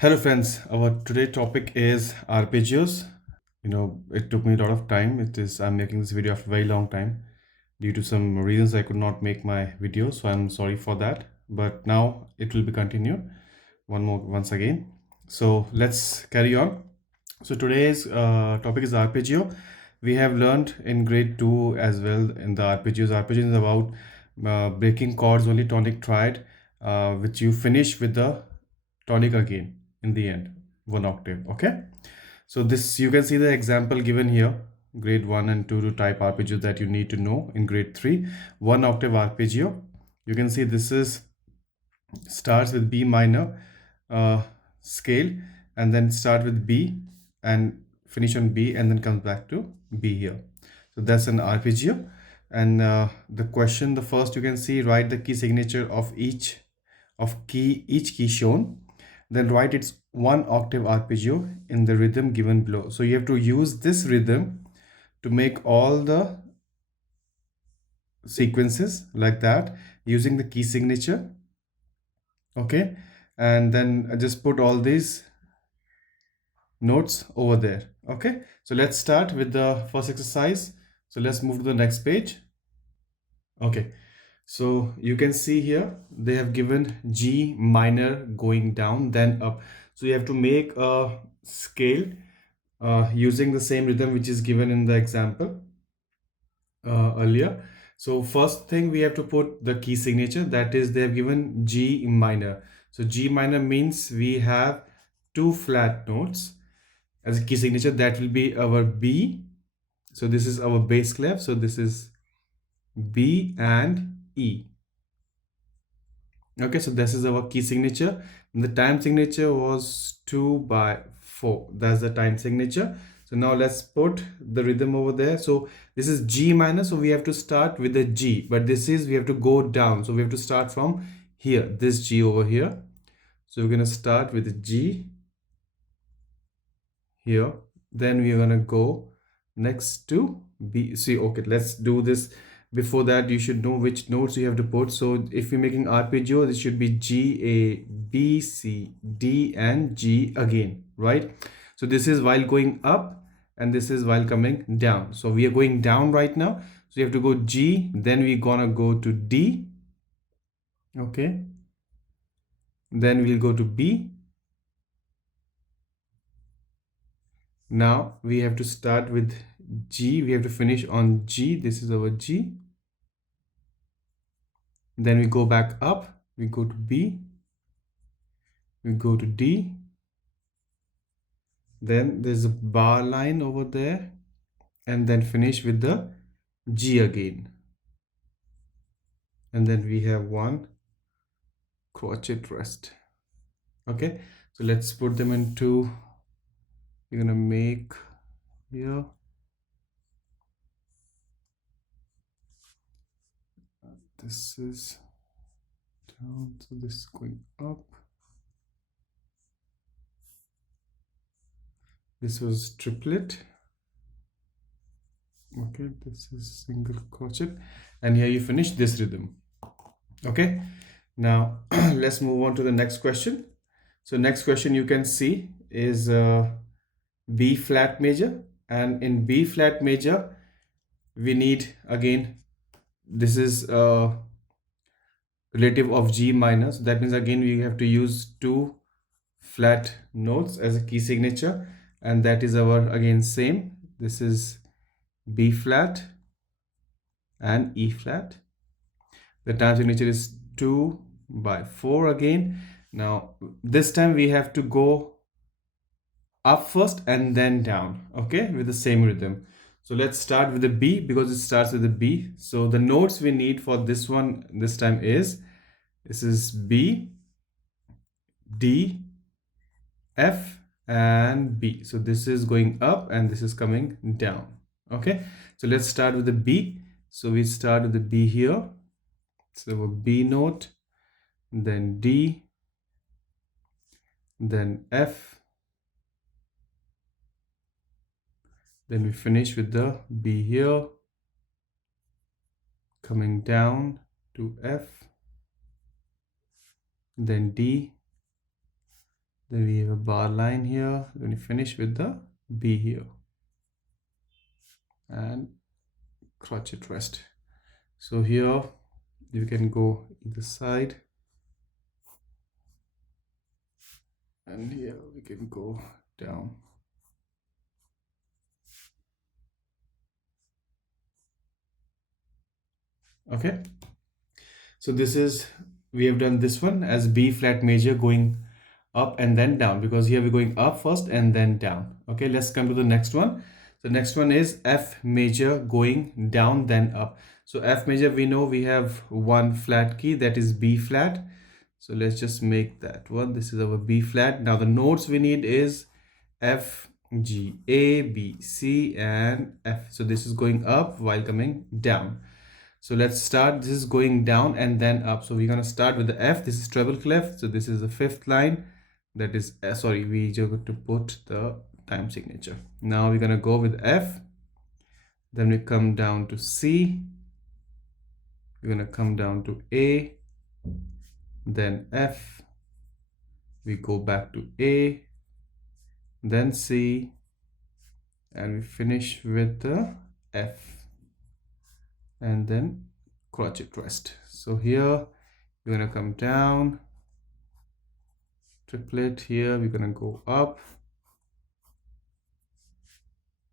Hello friends, our today topic is arpeggios. It took me a lot of time. I'm making this video after a very long time. Due to some reasons I could not make my video, so I'm sorry for that. But now it will be continued once again. So let's carry on. So today's topic is arpeggio. We have learned in grade 2 as well in the arpeggios. Arpeggio is about breaking chords only tonic triad, which you finish with the tonic again in the end, one octave. Okay. So this you can see the example given here. Grade 1 and 2 to type arpeggio that you need to know in grade 3. One octave arpeggio. You can see this is starts with B minor scale and then start with B and finish on B and then comes back to B here. So that's an arpeggio. And the question, the first you can see, write the key signature of each key shown, then write its one octave arpeggio in the rhythm given below. So you have to use this rhythm to make all the sequences like that using the key signature. Okay, and then just put all these notes over there. Okay, so let's start with the first exercise. So let's move to the next page. Okay, so you can see here they have given G minor going down then up. So you have to make a scale using the same rhythm which is given in the example earlier. So first thing we have to put the key signature, that is they have given G minor. So G minor means we have two flat notes as a key signature. That will be our B. So this is our bass clef. So this is B and E. Okay, so this is our key signature. And the time signature was 2/4. That's the time signature. So now let's put the rhythm over there. So this is G minor. So we have to start with the G, but this is, we have to go down. So we have to start from here, this G over here. So we're going to start with the G here. Then we're going to go next to B. See, okay, let's do this. Before that, you should know which notes you have to put. So if you're making arpeggio, this should be G, A, B, C, D, and G again, right? So this is while going up and this is while coming down. So we are going down right now. So you have to go G, then we're gonna go to D. Okay. Then we'll go to B. Now we have to start with G. We have to finish on G. This is our G. Then we go back up, we go to B, we go to D, then there's a bar line over there, and then finish with the G again. And then we have one crochet rest. Okay, so let's put them into, we're gonna make here. This is down, so this is going up. This was triplet. Okay, this is single crochet, and here you finish this rhythm. Okay, now let's move on to the next question. So next question you can see is B flat major, and in B flat major we need, again, this is relative of G minor. So that means again we have to use two flat notes as a key signature, and that is our, again, same. This is B flat and E flat. The time signature is 2/4 again. Now this time we have to go up first and then down, okay, with the same rhythm. So let's start with the B because it starts with the B. So the notes we need for this one this time is, this is B, D, F, and B. So this is going up and this is coming down. Okay, so let's start with the B. So we start with the B here. So a B note, then D, then F, then we finish with the B here, coming down to F, then D, Then we have a bar line here. Then we finish with the B here and crochet rest. So here you can go either side, and here we can go down. Okay, so this is, we have done this one as B flat major going up and then down, because here we're going up first and then down. Okay, let's come to the next one. The next one is F major going down then up. So F major, we know we have one flat key, that is B flat. So let's just make that one. This is our B flat. Now the notes we need is F, G, A, B, C, and F. So this is going up while coming down. So let's start. This is going down and then up. So we're going to start with the F. This is treble clef. So this is the fifth line. That is, sorry, we just got to put the time signature. Now we're going to go with F. Then we come down to C. We're going to come down to A. Then F. We go back to A. Then C. And we finish with the F. And then crochet rest. So here we're going to come down, triplet. Here we're going to go up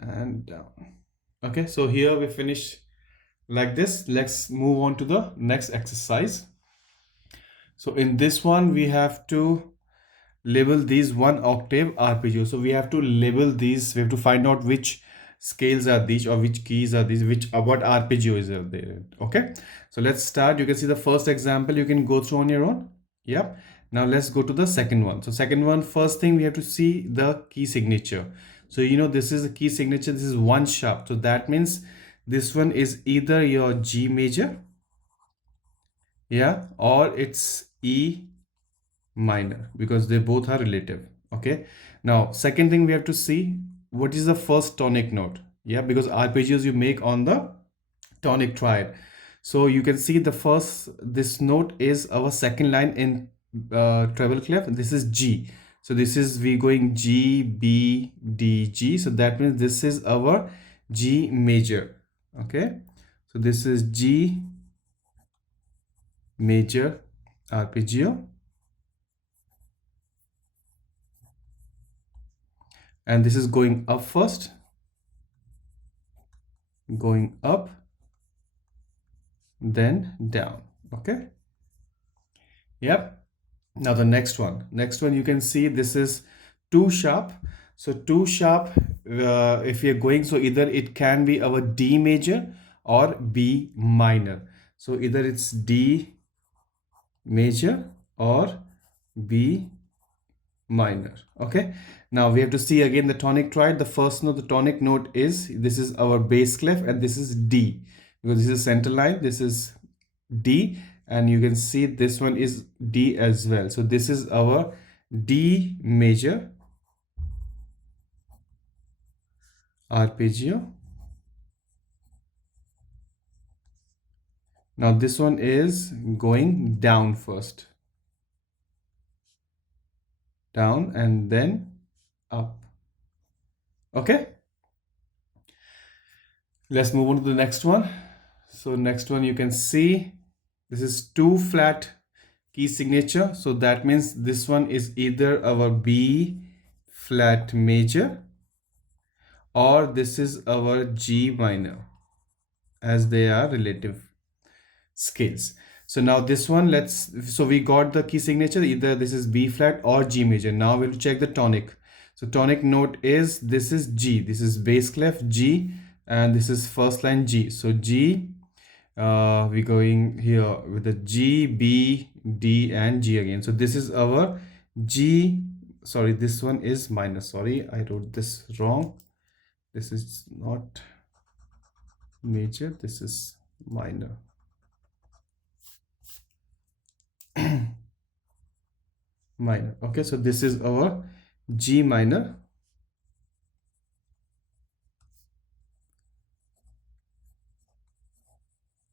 and down. Okay, so here we finish like this. Let's move on to the next exercise. So in this one we have to label these one octave arpeggio. So we have to label these, we have to find out which scales are these or which keys are these, which what arpeggio is there. Okay, so let's start. You can see the first example, you can go through on your own. Yep. Now let's go to the second one. So second one, first thing we have to see the key signature. So you know this is the key signature, this is one sharp. So that means this one is either your G major, yeah, or it's E minor, because they both are relative. Okay, now second thing we have to see, what is the first tonic note? Yeah, because arpeggios you make on the tonic triad. So you can see the first, this note is our second line in treble clef. This is G. So this is, we going G, B, D, G. So that means this is our G major. Okay, so this is G major arpeggio. And this is going up first, going up, then down. Okay, yep. Now the next one you can see this is 2 sharp. So 2 sharp, if we are going, so either it can be our D major or B minor. So either it's D major or B minor. Okay, now we have to see again the tonic triad. The first note, the tonic note is, this is our bass clef and this is D, because this is center line, this is D, and you can see this one is D as well. So this is our D major arpeggio. Now this one is going down first, down and then up. Okay, let's move on to the next one. So next one you can see this is 2 flat key signature. So that means this one is either our B flat major or this is our G minor, as they are relative scales. So now this one, so we got the key signature, either this is B flat or G major. Now we'll check the tonic. So tonic note is, this is G, this is bass clef G, and this is first line G. So G, we're going here with the G, B, D, and G again. So this is our G, sorry, this one is minor. Sorry, I wrote this wrong. This is not major, this is minor. Minor. Okay, so this is our G minor.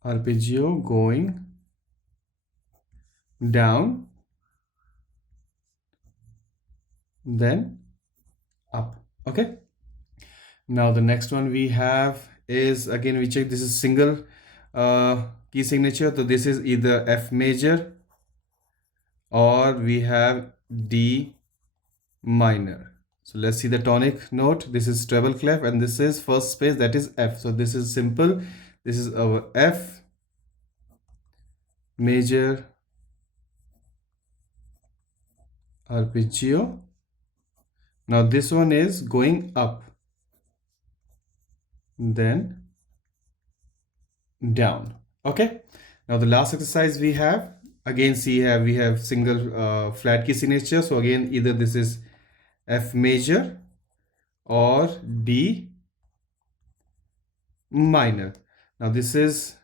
Arpeggio going down then up. Okay. Now the next one we have is, again we check, this is single key signature. So this is either F major or we have D minor. So let's see the tonic note. This is treble clef and this is first space, that is F. So this is simple. This is our F major arpeggio. Now this one is going up, then down. Okay. Now the last exercise we have, again see here we have single flat key signature. So again either this is F major or D minor. Now this is,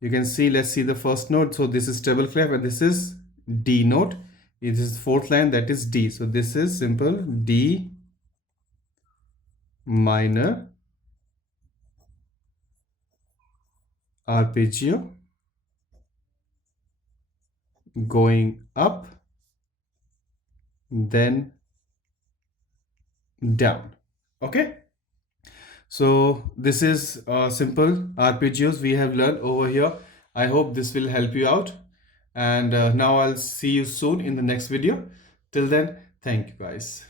you can see, let's see the first note. So this is treble clef and this is D note. This is fourth line, that is D. So this is simple D minor arpeggio going up, then down. Okay. So this is simple arpeggios we have learned over here. I hope this will help you out. And now I'll see you soon in the next video. Till then, thank you guys.